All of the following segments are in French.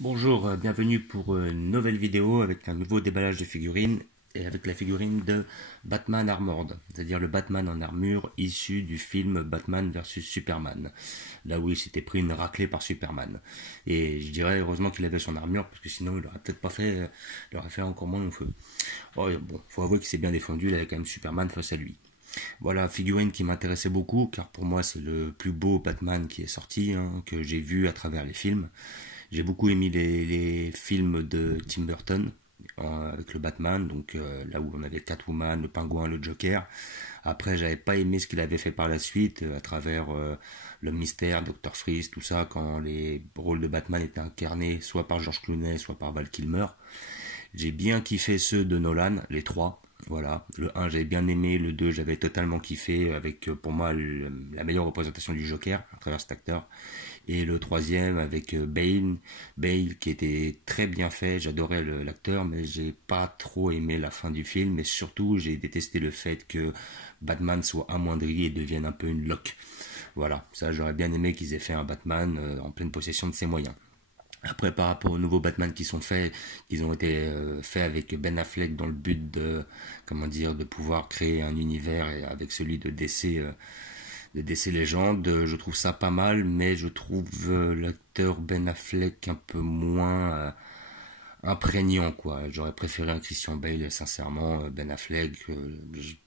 Bonjour, bienvenue pour une nouvelle vidéo avec un nouveau déballage de figurines et avec la figurine de Batman Armored, c'est-à-dire le Batman en armure issu du film Batman versus Superman, là où il s'était pris une raclée par Superman. Et je dirais heureusement qu'il avait son armure parce que sinon il aurait peut-être pas fait, il aurait fait encore moins long feu. Oh, bon, faut avouer qu'il s'est bien défendu, il avait quand même Superman face à lui. Voilà, figurine qui m'intéressait beaucoup, car pour moi c'est le plus beau Batman qui est sorti, hein, que j'ai vu à travers les films. J'ai beaucoup aimé les films de Tim Burton, avec le Batman, donc là où on avait Catwoman, le Pingouin, le Joker. Après, j'avais pas aimé ce qu'il avait fait par la suite, à travers le mystère, Dr. Freeze, tout ça, quand les rôles de Batman étaient incarnés soit par George Clooney, soit par Val Kilmer. J'ai bien kiffé ceux de Nolan, les trois. Voilà, le 1 j'avais bien aimé, le 2 j'avais totalement kiffé avec pour moi la meilleure représentation du Joker à travers cet acteur. Et le troisième avec Bale qui était très bien fait, j'adorais l'acteur mais j'ai pas trop aimé la fin du film et surtout j'ai détesté le fait que Batman soit amoindri et devienne un peu une loque. Voilà, ça j'aurais bien aimé qu'ils aient fait un Batman en pleine possession de ses moyens. Après, par rapport aux nouveaux Batman qui sont faits, ils ont été faits avec Ben Affleck dans le but de, comment dire, de pouvoir créer un univers et avec celui de DC Legends. Je trouve ça pas mal, mais je trouve l'acteur Ben Affleck un peu moins imprégnant, quoi. J'aurais préféré un Christian Bale, sincèrement. Ben Affleck,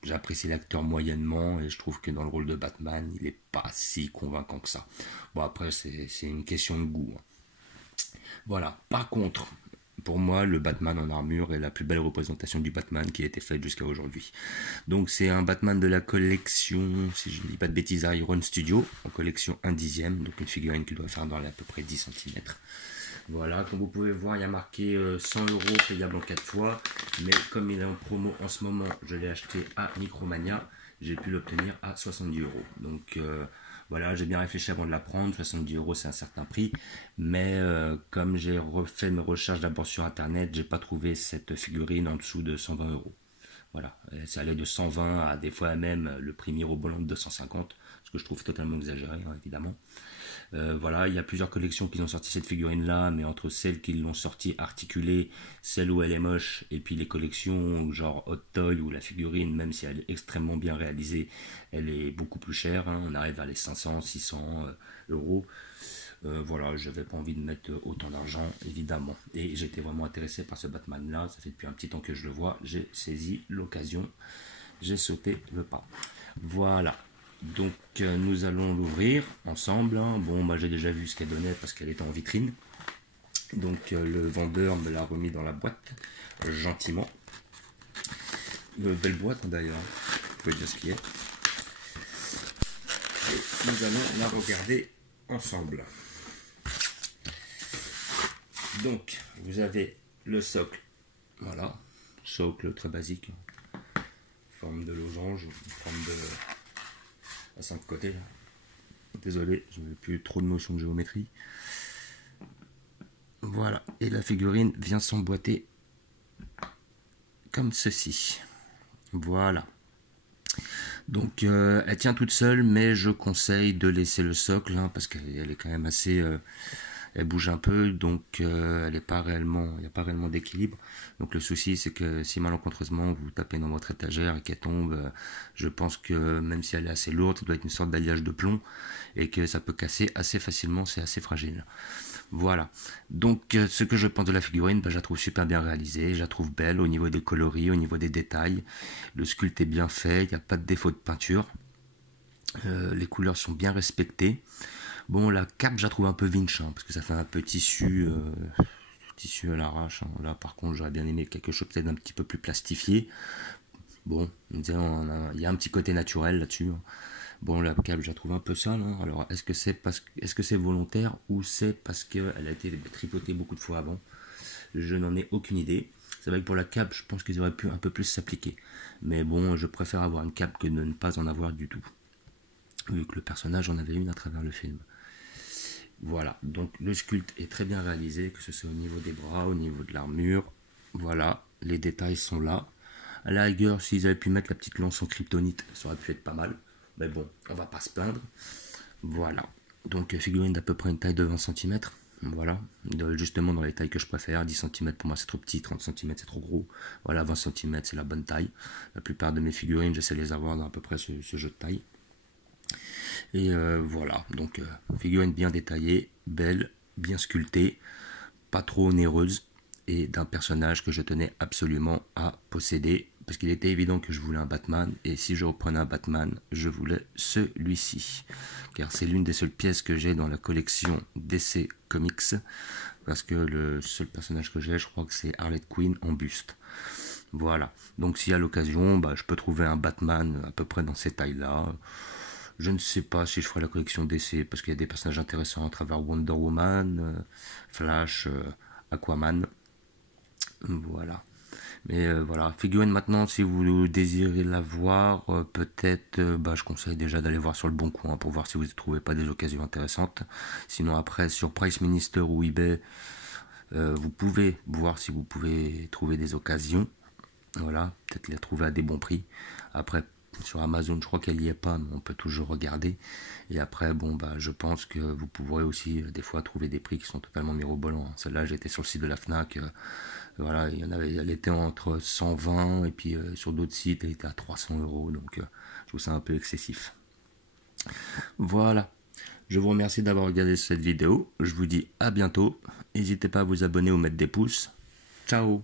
j'apprécie l'acteur moyennement et je trouve que dans le rôle de Batman, il est pas si convaincant que ça. Bon, après, c'est une question de goût, hein. Voilà. Par contre, pour moi, le Batman en armure est la plus belle représentation du Batman qui a été faite jusqu'à aujourd'hui. Donc c'est un Batman de la collection, si je ne dis pas de bêtises, Iron Studio, en collection 1/10, donc une figurine qui doit faire dans à peu près 10 cm. Voilà, comme vous pouvez voir, il y a marqué 100 € payable en 4 fois, mais comme il est en promo en ce moment, je l'ai acheté à Micromania, j'ai pu l'obtenir à 70 €. Donc voilà, j'ai bien réfléchi avant de la prendre, 70 € c'est un certain prix, mais comme j'ai refait mes recherches d'abord sur internet, j'ai pas trouvé cette figurine en dessous de 120 €. Voilà, ça allait de 120 à des fois même le prix mirobolant de 250, ce que je trouve totalement exagéré, hein, évidemment. Voilà, il y a plusieurs collections qui ont sorti cette figurine là, mais entre celles qui l'ont sortie articulée, celle où elle est moche, et puis les collections genre Hot Toy où la figurine, même si elle est extrêmement bien réalisée, elle est beaucoup plus chère, hein. On arrive vers les 500, 600 euros. Voilà, j'avais pas envie de mettre autant d'argent, évidemment. Et j'étais vraiment intéressé par ce Batman là, ça fait depuis un petit temps que je le vois, j'ai saisi l'occasion, j'ai sauté le pas. Voilà. Donc nous allons l'ouvrir ensemble, hein. Bon, moi j'ai déjà vu ce qu'elle donnait parce qu'elle était en vitrine. Donc le vendeur me l'a remis dans la boîte, gentiment. Une belle boîte, hein, d'ailleurs, vous pouvez dire ce qu'il y a. Et nous allons la regarder ensemble. Donc vous avez le socle, voilà, socle très basique, forme de losange, forme de à 5 côtés. Désolé, je n'ai plus trop de notions de géométrie. Voilà, et la figurine vient s'emboîter comme ceci. Voilà. Donc elle tient toute seule, mais je conseille de laisser le socle, hein, parce qu'elle est quand même assez... elle bouge un peu, donc elle est pas réellement, il n'y a pas réellement d'équilibre. Donc le souci, c'est que si malencontreusement vous tapez dans votre étagère et qu'elle tombe, je pense que même si elle est assez lourde, ça doit être une sorte d'alliage de plomb et que ça peut casser assez facilement, c'est assez fragile. Voilà. Donc ce que je pense de la figurine, je la trouve super bien réalisée, je la trouve belle au niveau des coloris, au niveau des détails. Le sculpte est bien fait, il n'y a pas de défaut de peinture. Les couleurs sont bien respectées. Bon, la cape, je la trouve un peu vintage, hein, parce que ça fait un peu tissu, tissu à l'arrache, hein. Là, par contre, j'aurais bien aimé quelque chose peut-être un petit peu plus plastifié. Bon, il y a un petit côté naturel là-dessus, hein. Bon, la cape, je la trouve un peu sale, hein. Alors, est-ce que c'est volontaire ou c'est parce qu'elle a été tripotée beaucoup de fois avant? Je n'en ai aucune idée. C'est vrai que pour la cape, je pense qu'ils auraient pu un peu plus s'appliquer. Mais bon, je préfère avoir une cape que de ne pas en avoir du tout, vu que le personnage en avait une à travers le film. Voilà, donc le sculpte est très bien réalisé, que ce soit au niveau des bras, au niveau de l'armure. Voilà, les détails sont là. À la rigueur, s'ils avaient pu mettre la petite lance en kryptonite, ça aurait pu être pas mal. Mais bon, on va pas se plaindre. Voilà, donc figurine d'à peu près une taille de 20 cm. Voilà, justement dans les tailles que je préfère, 10 cm pour moi c'est trop petit, 30 cm c'est trop gros, voilà 20 cm c'est la bonne taille. La plupart de mes figurines j'essaie de les avoir dans à peu près ce jeu de taille. Et voilà, donc figurine bien détaillée, belle, bien sculptée, pas trop onéreuse, et d'un personnage que je tenais absolument à posséder, parce qu'il était évident que je voulais un Batman, et si je reprenais un Batman, je voulais celui-ci, car c'est l'une des seules pièces que j'ai dans la collection DC Comics, parce que le seul personnage que j'ai, je crois que c'est Harley Quinn en buste. Voilà, donc si à l'occasion, je peux trouver un Batman à peu près dans ces tailles-là. Je ne sais pas si je ferai la collection DC, parce qu'il y a des personnages intéressants à travers Wonder Woman, Flash, Aquaman. Voilà. Mais voilà, figurine maintenant, si vous désirez la voir, peut-être, je conseille déjà d'aller voir sur le Bon Coin pour voir si vous ne trouvez pas des occasions intéressantes. Sinon après, sur Price Minister ou eBay, vous pouvez voir si vous pouvez trouver des occasions. Voilà, peut-être les trouver à des bons prix. Après, sur Amazon, je crois qu'elle n'y est pas, mais on peut toujours regarder. Et après, je pense que vous pourrez aussi des fois trouver des prix qui sont totalement mirobolants. Celle-là, j'étais sur le site de la Fnac. Voilà, il y en avait, elle était entre 120 et puis sur d'autres sites, elle était à 300 euros. Donc, je trouve ça un peu excessif. Voilà. Je vous remercie d'avoir regardé cette vidéo. Je vous dis à bientôt. N'hésitez pas à vous abonner ou mettre des pouces. Ciao.